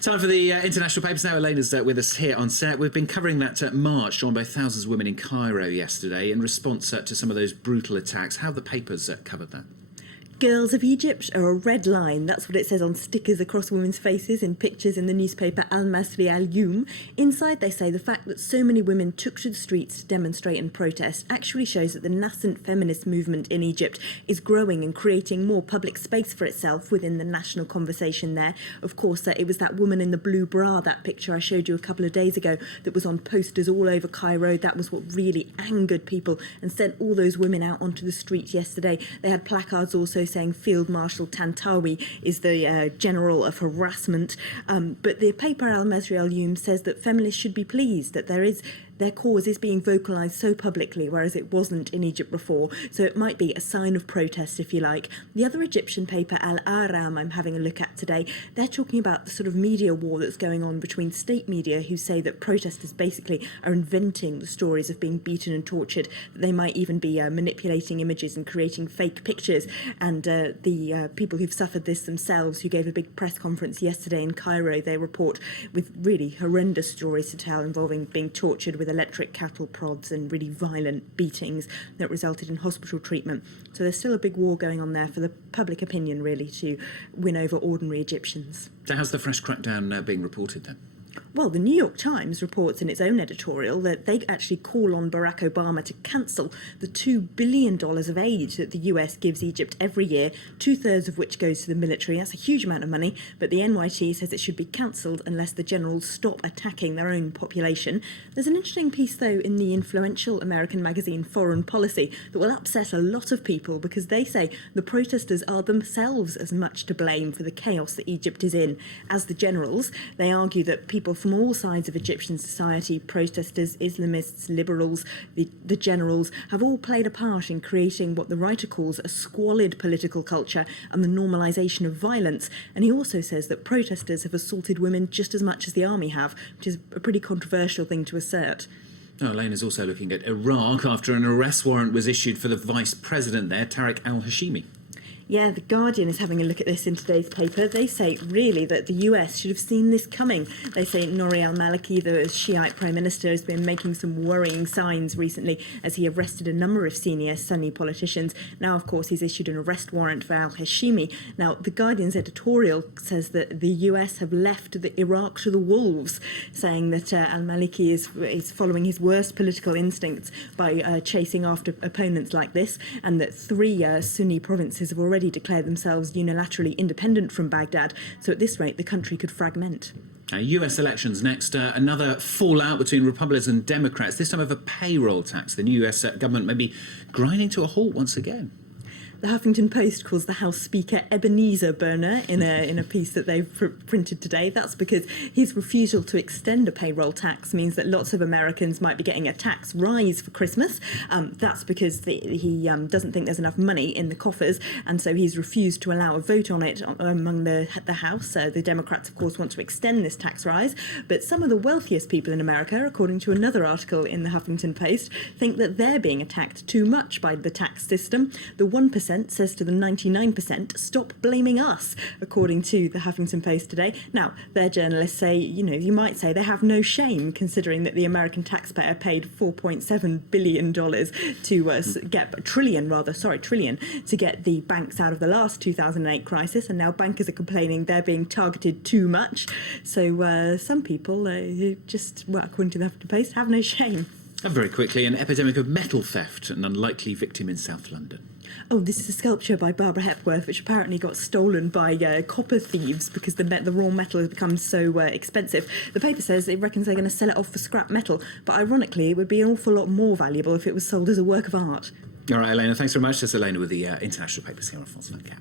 Time for the international papers now. Elena's with us here on set. We've been covering that march joined by thousands of women in Cairo yesterday in response to some of those brutal attacks. How have the papers covered that? Girls of Egypt are a red line. That's what it says on stickers across women's faces in pictures in the newspaper Al Masri Al Yum. Inside, they say the fact that so many women took to the streets to demonstrate and protest actually shows that the nascent feminist movement in Egypt is growing and creating more public space for itself within the national conversation there. Of course, it was that woman in the blue bra, that picture I showed you a couple of days ago, that was on posters all over Cairo. That was what really angered people and sent all those women out onto the street yesterday. They had placards also saying Field Marshal Tantawi is the general of harassment. But the paper Al Masri Al Yum says that feminists should be pleased that their cause is being vocalised so publicly, whereas it wasn't in Egypt before. So it might be a sign of protest, if you like. The other Egyptian paper, Al Aram, I'm having a look at today, they're talking about the sort of media war that's going on between state media, who say that protesters basically are inventing the stories of being beaten and tortured, that they might even be manipulating images and creating fake pictures. And the people who've suffered this themselves, who gave a big press conference yesterday in Cairo, they report with really horrendous stories to tell involving being tortured with electric cattle prods and really violent beatings that resulted in hospital treatment. So there's still a big war going on there for the public opinion, really, to win over ordinary Egyptians. So how's the fresh crackdown being reported then? Well, the New York Times reports in its own editorial that they actually call on Barack Obama to cancel the $2 billion of aid that the US gives Egypt every year, 2/3 of which goes to the military. That's a huge amount of money, but the NYT says it should be cancelled unless the generals stop attacking their own population. There's an interesting piece, though, in the influential American magazine Foreign Policy that will upset a lot of people, because they say the protesters are themselves as much to blame for the chaos that Egypt is in as the generals. They argue that people from all sides of Egyptian society, protesters, Islamists, liberals, the generals, have all played a part in creating what the writer calls a squalid political culture and the normalisation of violence. And he also says that protesters have assaulted women just as much as the army have, which is a pretty controversial thing to assert. Oh, Elena's also looking at Iraq after an arrest warrant was issued for the vice president there, Tariq al-Hashimi. Yeah, The Guardian is having a look at this in today's paper. They say, really, that the US should have seen this coming. They say Nouri al-Maliki, the Shiite Prime Minister, has been making some worrying signs recently as he arrested a number of senior Sunni politicians. Now, of course, he's issued an arrest warrant for al-Hashimi. Now, The Guardian's editorial says that the US have left Iraq to the wolves, saying that al-Maliki is following his worst political instincts by chasing after opponents like this, and that 3 Sunni provinces have already declared themselves unilaterally independent from Baghdad. So at this rate, the country could fragment. US elections next. Another fallout between Republicans and Democrats, this time over payroll tax. The new US government may be grinding to a halt once again. The Huffington Post calls the House Speaker Ebenezer Burner in a piece that they've printed today. That's because his refusal to extend a payroll tax means that lots of Americans might be getting a tax rise for Christmas. That's because he doesn't think there's enough money in the coffers, and so he's refused to allow a vote on it among the House. The Democrats, of course, want to extend this tax rise, but some of the wealthiest people in America, according to another article in the Huffington Post, think that they're being attacked too much by the tax system. The 1% says to the 99%, stop blaming us, according to the Huffington Post today. Now, their journalists say, you might say they have no shame, considering that the American taxpayer paid $4.7 billion to get trillion to get the banks out of the last 2008 crisis, and now bankers are complaining they're being targeted too much. So some people who just, according to the Huffington Post, have no shame. And very quickly, an epidemic of metal theft, an unlikely victim in South London. Oh, this is a sculpture by Barbara Hepworth, which apparently got stolen by copper thieves because the raw metal has become so expensive. The paper says it reckons they're going to sell it off for scrap metal, but ironically, it would be an awful lot more valuable if it was sold as a work of art. All right, Elena, thanks very much. That's Elena with the international papers here on France 24.